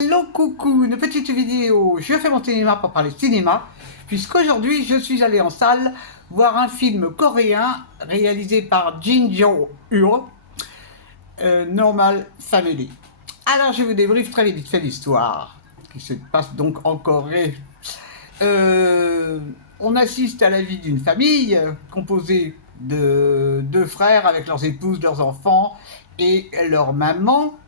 Hello coucou, une petite vidéo, je fais mon cinéma pour parler cinéma, puisqu'aujourd'hui je suis allé en salle voir un film coréen réalisé par Jin Jo-ho, Normal Family. Alors je vous débriefe très vite fait l'histoire, qui se passe donc en Corée. On assiste à la vie d'une famille composée de deux frères avec leurs épouses, leurs enfants et leur maman.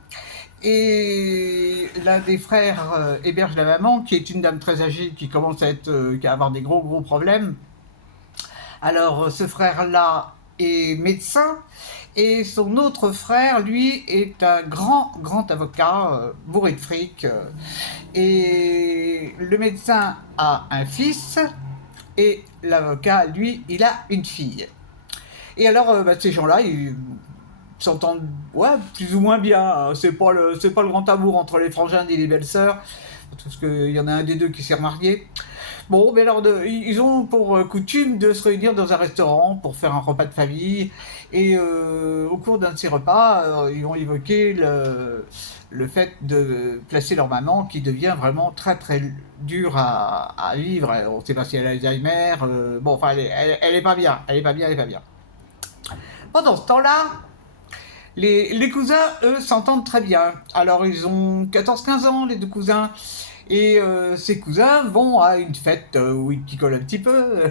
Et l'un des frères héberge la maman, qui est une dame très âgée, qui commence qui à avoir des gros problèmes. Alors ce frère-là est médecin, et son autre frère, lui, est un grand avocat, bourré de fric. Et le médecin a un fils, et l'avocat, lui, il a une fille. Et alors, ces gens-là, ils s'entendent, ouais, plus ou moins bien. Hein. C'est pas le grand amour entre les frangins et les belles-sœurs, parce qu'il y en a un des deux qui s'est remarié. Bon, mais alors, ils ont pour coutume de se réunir dans un restaurant pour faire un repas de famille. Et au cours d'un de ces repas, ils vont évoquer le fait de placer leur maman, qui devient vraiment très dure à vivre. On ne sait pas si elle a Alzheimer. Bon, enfin, elle est pas bien. Elle est pas bien, elle est pas bien. Pendant ce temps-là, les cousins, eux, s'entendent très bien. Alors, ils ont 14-15 ans, les deux cousins. Et ces cousins vont à une fête où ils picolent un petit peu.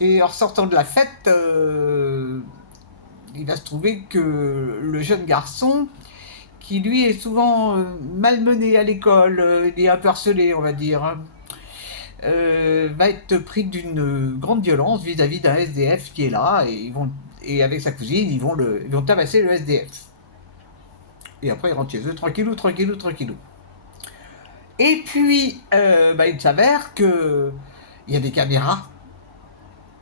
Et en sortant de la fête, il va se trouver que le jeune garçon, qui lui est souvent malmené à l'école, il est un peu harcelé, on va dire, hein, va être pris d'une grande violence vis-à-vis d'un SDF qui est là, et avec sa cousine, ils vont tabasser le SDF. Et après, ils rentrent chez eux, tranquillou. Et puis, il s'avère qu'il y a des caméras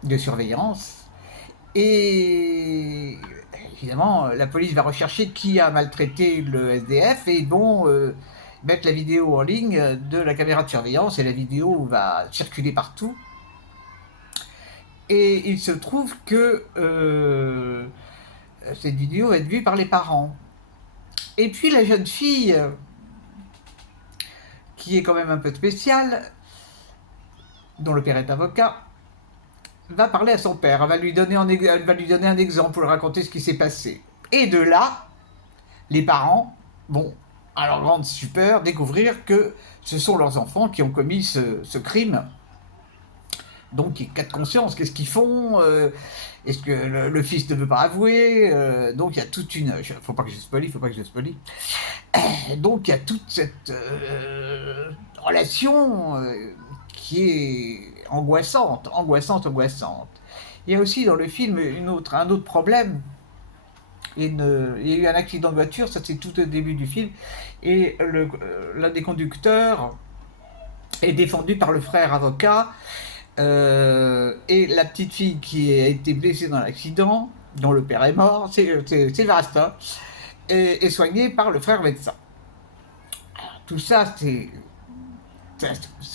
de surveillance, et évidemment, la police va rechercher qui a maltraité le SDF, et ils vont mettre la vidéo en ligne de la caméra de surveillance, et la vidéo va circuler partout. Et il se trouve que cette vidéo va être vue par les parents. Et puis la jeune fille, qui est quand même un peu spéciale, dont le père est avocat, va parler à son père. Elle va lui donner un exemple pour lui raconter ce qui s'est passé. Et de là, les parents vont, à leur grande stupeur, découvrir que ce sont leurs enfants qui ont commis ce crime. Donc, cas de conscience, qu'est-ce qu'ils font? Est-ce que le fils ne veut pas avouer? Donc, il y a toute une... Faut pas que je spoilie. Donc, il y a toute cette relation qui est angoissante. Il y a aussi dans le film un autre problème. Il y a eu un accident de voiture, ça c'est tout au début du film, et l'un des conducteurs est défendu par le frère avocat, et la petite fille qui a été blessée dans l'accident, dont le père est mort, c'est vaste, hein, est soignée par le frère médecin. Alors, tout ça, c'est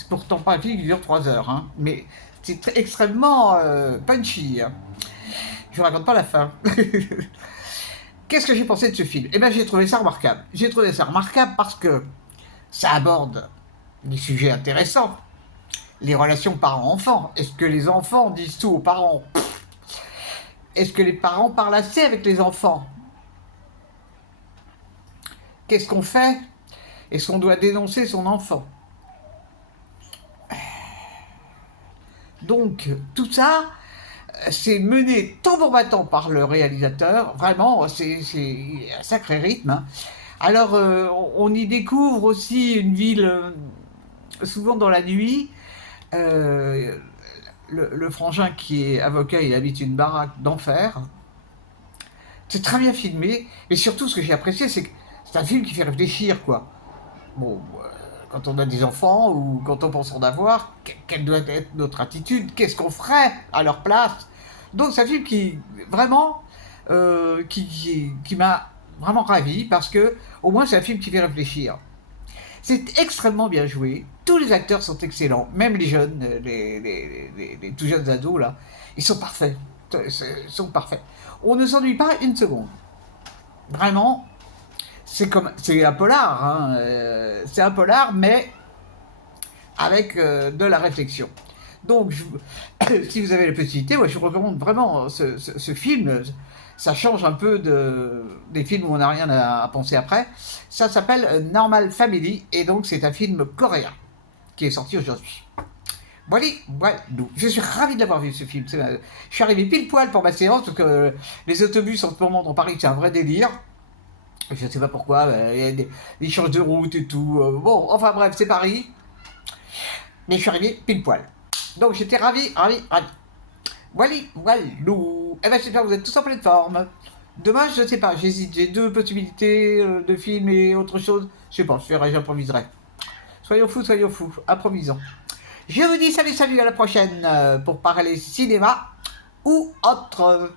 pourtant pas un film qui dure 3 heures, hein, mais c'est extrêmement punchy. Hein. Je vous raconte pas la fin. Qu'est-ce que j'ai pensé de ce film? Eh bien, j'ai trouvé ça remarquable. J'ai trouvé ça remarquable parce que ça aborde des sujets intéressants. Les relations parents-enfants. Est-ce que les enfants disent tout aux parents? Est-ce que les parents parlent assez avec les enfants? Qu'est-ce qu'on fait? Est-ce qu'on doit dénoncer son enfant? Donc, tout ça, c'est mené tambour battant par le réalisateur. Vraiment, c'est un sacré rythme. Hein. Alors, on y découvre aussi une ville, souvent dans la nuit. Le frangin qui est avocat, il habite une baraque d'enfer. C'est très bien filmé. Et surtout, ce que j'ai apprécié, c'est que c'est un film qui fait réfléchir, quoi. Bon, quand on a des enfants ou quand on pense en avoir, quelle doit être notre attitude? Qu'est-ce qu'on ferait à leur place? Donc c'est un film vraiment, qui m'a vraiment ravi, parce que au moins c'est un film qui fait réfléchir. C'est extrêmement bien joué. Tous les acteurs sont excellents, même les jeunes, les tout jeunes ados là, ils sont parfaits. Ils sont parfaits. On ne s'ennuie pas une seconde. Vraiment, c'est un polar, hein, c'est un polar, mais avec de la réflexion. Donc, si vous avez la possibilité, ouais, je vous recommande vraiment ce film. Ça change un peu des films où on n'a rien à penser après. Ça s'appelle Normal Family, et donc c'est un film coréen qui est sorti aujourd'hui. Voilà, voilà. Je suis ravi de l'avoir vu ce film. Je suis arrivé pile poil pour ma séance parce que les autobus en ce moment dans Paris c'est un vrai délire. Je ne sais pas pourquoi, ils changent de route et tout. Bon, enfin bref, c'est Paris. Mais je suis arrivé pile poil. Donc j'étais ravi, ravi, ravi. Voilà, voilà. Eh ben j'espère que vous êtes tous en pleine forme. Demain, je ne sais pas, j'hésite. J'ai deux possibilités de film et autre chose. Je sais pas, je ferai, j'improviserai. Soyons fous, improvisons. Je vous dis salut, salut, à la prochaine pour parler cinéma ou autre.